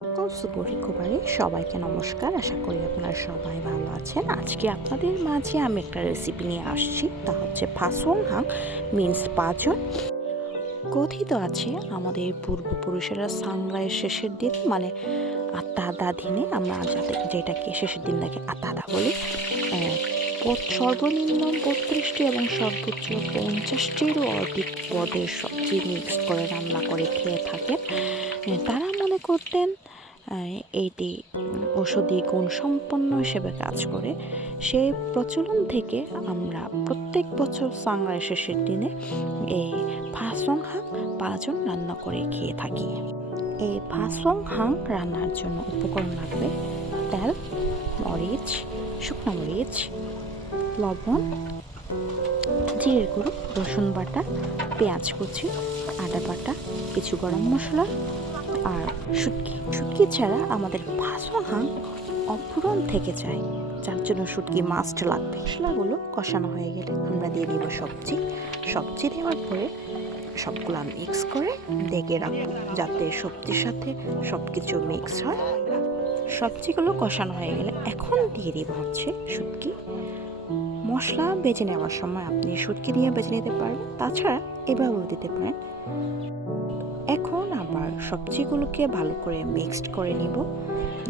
সুপরিবারে সবাইকে নমস্কার। আশা করি আপনারা সবাই ভালো আছেন। আজকে আপনাদের মাঝে আমি একটা রেসিপি নিয়ে আসছি, তা হচ্ছে ফাসংহাং মিন্স পাঁচন। কথিত আছে আমাদের পূর্বপুরুষেরা সাংরাইয়ের শেষের দিন মানে আত্মাদা দিনে, আমরা যেটাকে শেষের দিনটাকে আত্মাদা বলি, সর্বনিম্ন 32টি এবং সর্বোচ্চ 50টিরও অধিক পদের সবজি মিক্স করে রান্না করে খেয়ে থাকেন। তারা মনে করতেন এইটি ঔষধি গুণসম্পন্ন হিসেবে কাজ করে। সেই প্রচলন থেকে আমরা প্রত্যেক বছর সাংরাই শেষের দিনে এই ফাসংহাং পাঁচজন রান্না করে খেয়ে থাকি। এই ফাসংহাং রান্নার জন্য উপকরণ লাগবে তেল, মরিচ, শুকনো মরিচ, লবণ, জিরের গুঁড়ো, রসুন বাটা, পেঁয়াজ কুচি, আদা বাটা, কিছু গরম মশলা আর শুটকি ছাড়া আমাদের ফাসংহাং অপূরণ থেকে যায়, যার জন্য শুটকি মাস্ট লাগবে। মশলাগুলো কষানো হয়ে গেলে আমরা দিয়ে দিব সবজি দেওয়ার পরে সবগুলো মিক্স করে ঢেকে রাখবো, যাতে সবজির সাথে সব কিছু মিক্স হয়। সবজিগুলো কষানো হয়ে গেলে এখন দিয়ে দিব হচ্ছে শুটকি। মশলা বেজে নেওয়ার সময় আপনি শুটকি দিয়ে বেজে নিতে পারেন, তাছাড়া এভাবেও দিতে পারেন। এখন আবার সবজিগুলোকে ভালো করে মিক্সড করে নিব,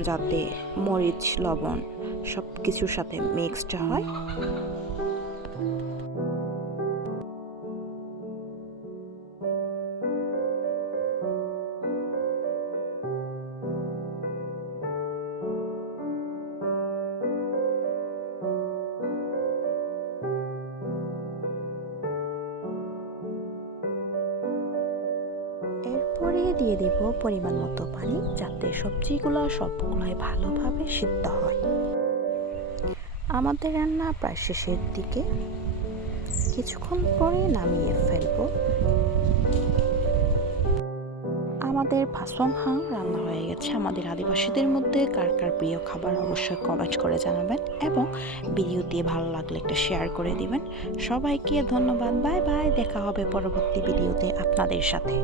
যাতে মরিচ লবণ সব কিছুর সাথে মিক্সড হয়। এরপরে দিয়ে দেব পরিমাণ মতো পানি, যাতে সবজিগুলো সবগুলোই ভালোভাবে সিদ্ধ হয়। আমাদের রান্না প্রায় শেষের দিকে, কিছুক্ষণ পরে নামিয়ে ফেলবো। আমাদের ফাসংহাং রান্না হয়ে গেছে। আমাদের আদিবাসীদের মধ্যে কার কার প্রিয় খাবার অবশ্যই কমেন্ট করে জানাবেন, এবং ভিডিওটি ভালো লাগলে একটা শেয়ার করে দিবেন। সবাইকে ধন্যবাদ। Bye bye. দেখা হবে পরবর্তী ভিডিওতে আপনাদের সাথে।